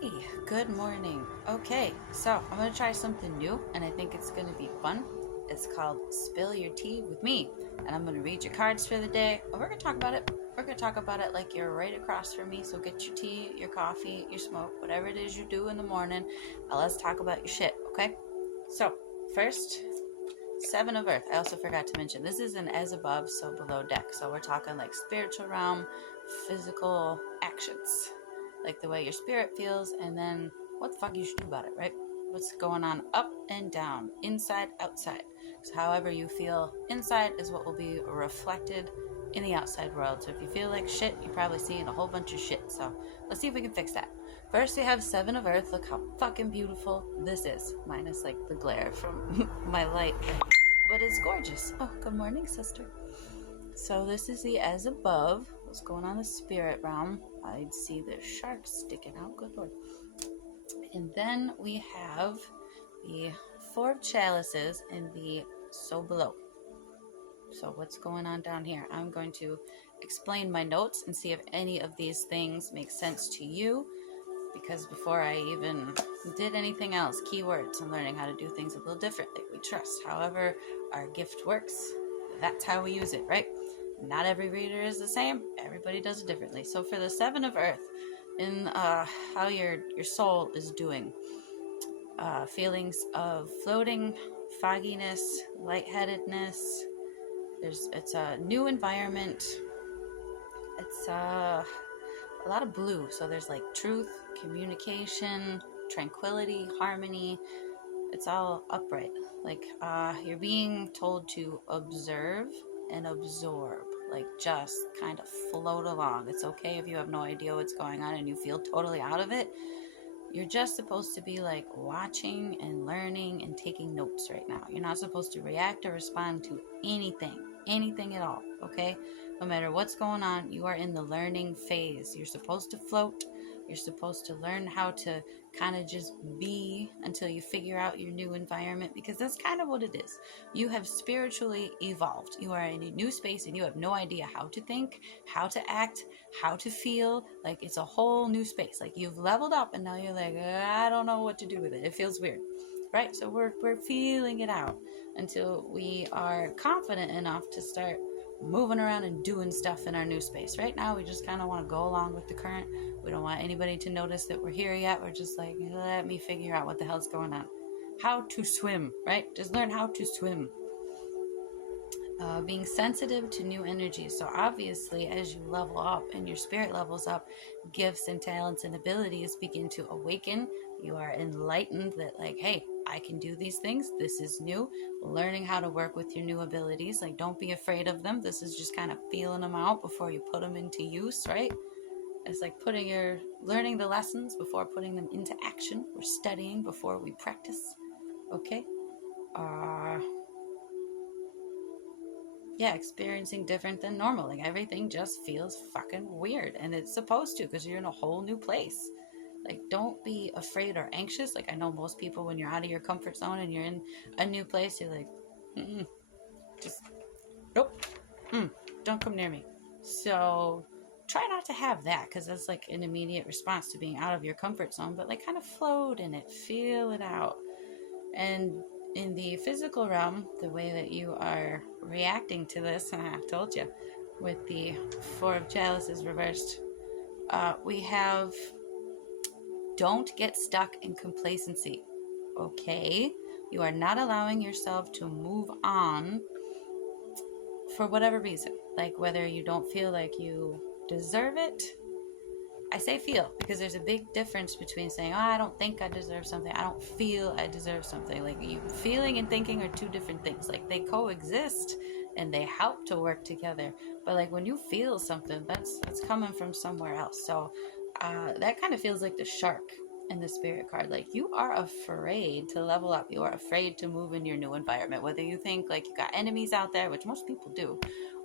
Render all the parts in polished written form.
Hey, good morning. Okay, so I'm gonna try something new and I think it's gonna be fun. It's called Spill Your Tea with me, and I'm gonna read your cards for the day. And we're gonna talk about it. We're gonna talk about it like you're right across from me. So get your tea, your coffee, your smoke, whatever it is you do in the morning. Let's talk about your shit, okay? So, first, Seven of Earth. I also forgot to mention this is an as above, so below deck. So we're talking like spiritual realm, physical actions, like the way your spirit feels, and then what the fuck you should do about it, right? What's going on up and down, inside, outside. So however you feel inside is what will be reflected in the outside world. So if you feel like shit, you're probably seeing a whole bunch of shit. So let's see if we can fix that. First, we have Seven of Earth. Look how fucking beautiful this is, minus like the glare from my light. But it's gorgeous. Oh, good morning, sister. So this is the as above. What's going on in the spirit realm? I'd see the sharks sticking out. Good lord. And then we have the Four of Chalices and the So Below. So what's going on down here? I'm going to explain my notes and see if any of these things make sense to you. Because before I even did anything else, keywords, I'm learning how to do things a little differently. We trust. However our gift works, that's how we use it, right? Not every reader is the same. Everybody does it differently. So for the Seven of Earth, in how your soul is doing, feelings of floating, fogginess, lightheadedness. It's a new environment. It's a lot of blue. So there's like truth, communication, tranquility, harmony. It's all upright. Like you're being told to observe and absorb. Like just kind of float along. It's okay if you have no idea what's going on and you feel totally out of it. You're just supposed to be like watching and learning and taking notes right now. You're not supposed to react or respond to anything at all, okay? No matter what's going on, you are in the learning phase. You're supposed to float. You're supposed to learn how to kind of just be until you figure out your new environment, because that's kind of what it is. You have spiritually evolved. You are in a new space and you have no idea how to think, how to act, how to feel. Like it's a whole new space. Like you've leveled up and now you're like, I don't know what to do with it. It feels weird. Right? So we're feeling it out until we are confident enough to start moving around and doing stuff in our new space. Right now, we just kind of want to go along with the current. We don't want anybody to notice that we're here yet. We're just like, let me figure out what the hell's going on. How to swim, right? Just learn how to swim. Being sensitive to new energies. So obviously, as you level up and your spirit levels up, gifts and talents and abilities begin to awaken. You are enlightened that like, hey, I can do these things. This is new. Learning how to work with your new abilities. Like, don't be afraid of them. This is just kind of feeling them out before you put them into use, right? It's like learning the lessons before putting them into action. We're studying before we practice. Okay? Yeah, experiencing different than normal. Like everything just feels fucking weird, and it's supposed to, because you're in a whole new place. Like, don't be afraid or anxious. Like, I know most people, when you're out of your comfort zone and you're in a new place, you're like, just nope, don't come near me. So try not to have that, because that's like an immediate response to being out of your comfort zone. But like, kind of float in it, feel it out. And in the physical realm, the way that you are reacting to this, I told you, with the Four of Chalices reversed, we have don't get stuck in complacency. Okay? You are not allowing yourself to move on for whatever reason. Like whether you don't feel like you deserve it. I say feel because there's a big difference between saying, oh, I don't think I deserve something. I don't feel I deserve something. Like, you feeling and thinking are two different things. Like, they coexist and they help to work together. But like, when you feel something, that's coming from somewhere else. So that kind of feels like the shark in the spirit card. Like, you are afraid to level up. You are afraid to move in your new environment. Whether you think like you got enemies out there, which most people do,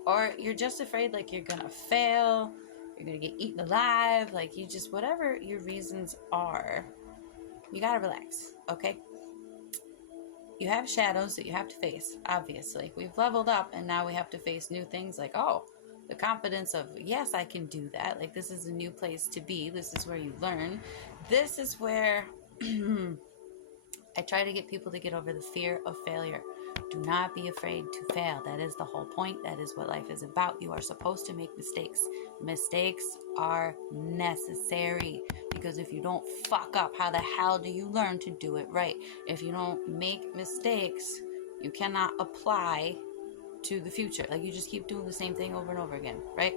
or you're just afraid like you're gonna fail, you're gonna get eaten alive, like you just, whatever your reasons are, you gotta relax, okay? You have shadows that you have to face, obviously. We've leveled up and now we have to face new things like, oh, the confidence of, yes, I can do that. Like, this is a new place to be. This is where you learn. This is where I try to get people to get over the fear of failure. Do not be afraid to fail. That is the whole point. That is what life is about. You are supposed to make mistakes. Mistakes are necessary, because if you don't fuck up, how the hell do you learn to do it right? If you don't make mistakes, you cannot apply to the future. Like, you just keep doing the same thing over and over again, right?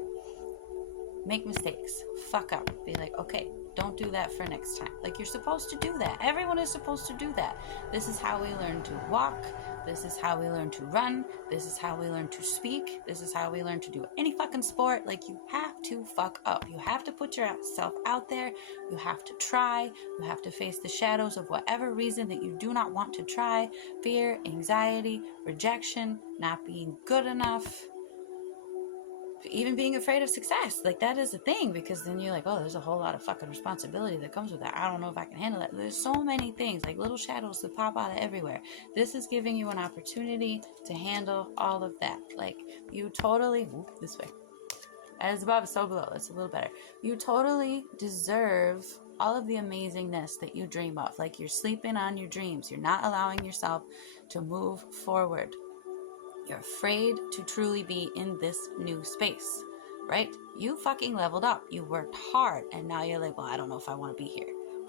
Make mistakes, fuck up, be like, okay, don't do that for next time. Like, you're supposed to do that. Everyone is supposed to do that. This is how we learn to walk. This is how we learn to run. This is how we learn to speak. This is how we learn to do any fucking sport. Like, you have to fuck up. You have to put yourself out there. You have to try. You have to face the shadows of whatever reason that you do not want to try. Fear, anxiety, rejection, not being good enough, even being afraid of success. Like, that is a thing, because then you're like, oh, there's a whole lot of fucking responsibility that comes with that. I don't know if I can handle that. There's so many things, like little shadows that pop out of everywhere. This is giving you an opportunity to handle all of that. Like, you totally, this way, as above, so below. That's a little better. You totally deserve all of the amazingness that you dream of. Like, you're sleeping on your dreams. You're not allowing yourself to move forward. You're afraid to truly be in this new space, right? You fucking leveled up. You worked hard, and now you're like, well, I don't know if I want to be here.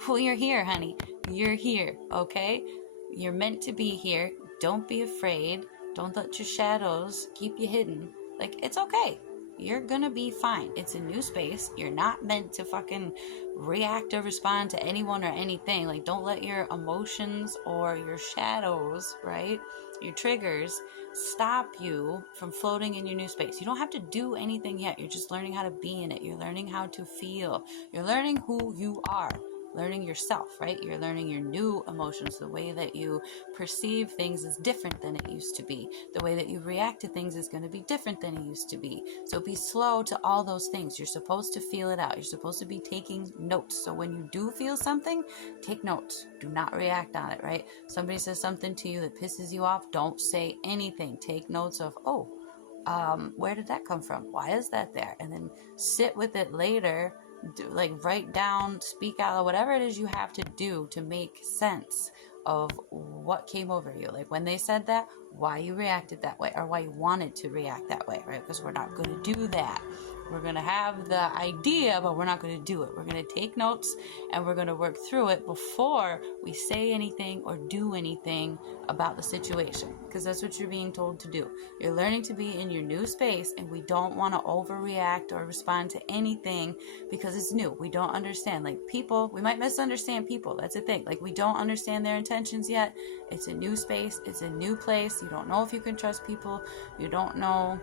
Well, you're here, honey. You're here, okay? You're meant to be here. Don't be afraid. Don't let your shadows keep you hidden. Like, it's okay. You're gonna be fine. It's a new space. You're not meant to fucking react or respond to anyone or anything. Like, don't let your emotions or your shadows, right, your triggers, stop you from floating in your new space. You don't have to do anything yet. You're just learning how to be in it. You're learning how to feel. You're learning who you are. Learning yourself, right? You're learning your new emotions. The way that you perceive things is different than it used to be. The way that you react to things is going to be different than it used to be. So be slow to all those things. You're supposed to feel it out. You're supposed to be taking notes. So when you do feel something, take notes. Do not react on it, right? Somebody says something to you that pisses you off, don't say anything. Take notes of, where did that come from? Why is that there? And then sit with it later. Like, write down, speak out, whatever it is you have to do to make sense of what came over you. Like, when they said that, why you reacted that way, or why you wanted to react that way, right? Because we're not going to do that. We're going to have the idea, but we're not going to do it. We're going to take notes, and we're going to work through it before we say anything or do anything about the situation, because that's what you're being told to do. You're learning to be in your new space, and we don't want to overreact or respond to anything because it's new. We don't understand. Like, people, we might misunderstand people. That's the thing. Like, we don't understand their intentions yet. It's a new space. It's a new place. You don't know if you can trust people. You don't know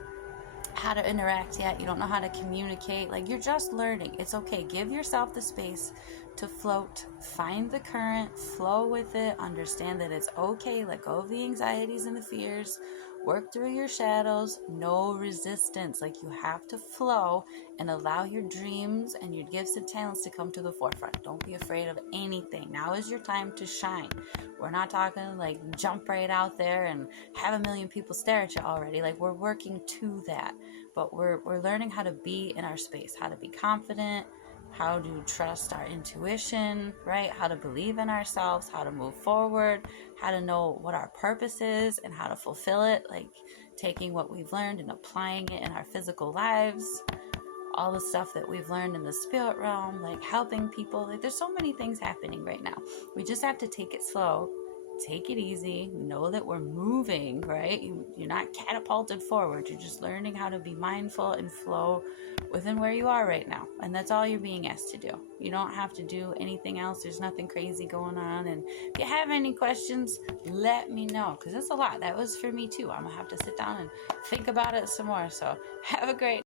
how to interact yet. You don't know how to communicate. Like, you're just learning. It's okay. Give yourself the space to float. Find the current, flow with it, understand that it's okay. Let go of the anxieties and the fears. Work through your shadows. No resistance. Like, you have to flow and allow your dreams and your gifts and talents to come to the forefront. Don't be afraid of anything. Now is your time to shine. We're not talking like jump right out there and have a million people stare at you already. Like, we're working to that, but we're learning how to be in our space, how to be confident, how to trust our intuition, right? How to believe in ourselves, how to move forward, how to know what our purpose is and how to fulfill it. Like, taking what we've learned and applying it in our physical lives. All the stuff that we've learned in the spirit realm, like helping people. Like, there's so many things happening right now. We just have to take it slow, take it easy, know that we're moving, right? You're not catapulted forward. You're just learning how to be mindful and flow within where you are right now. And that's all you're being asked to do. You don't have to do anything else. There's nothing crazy going on. And if you have any questions, let me know, because it's a lot. That was for me too. I'm going to have to sit down and think about it some more. So have a great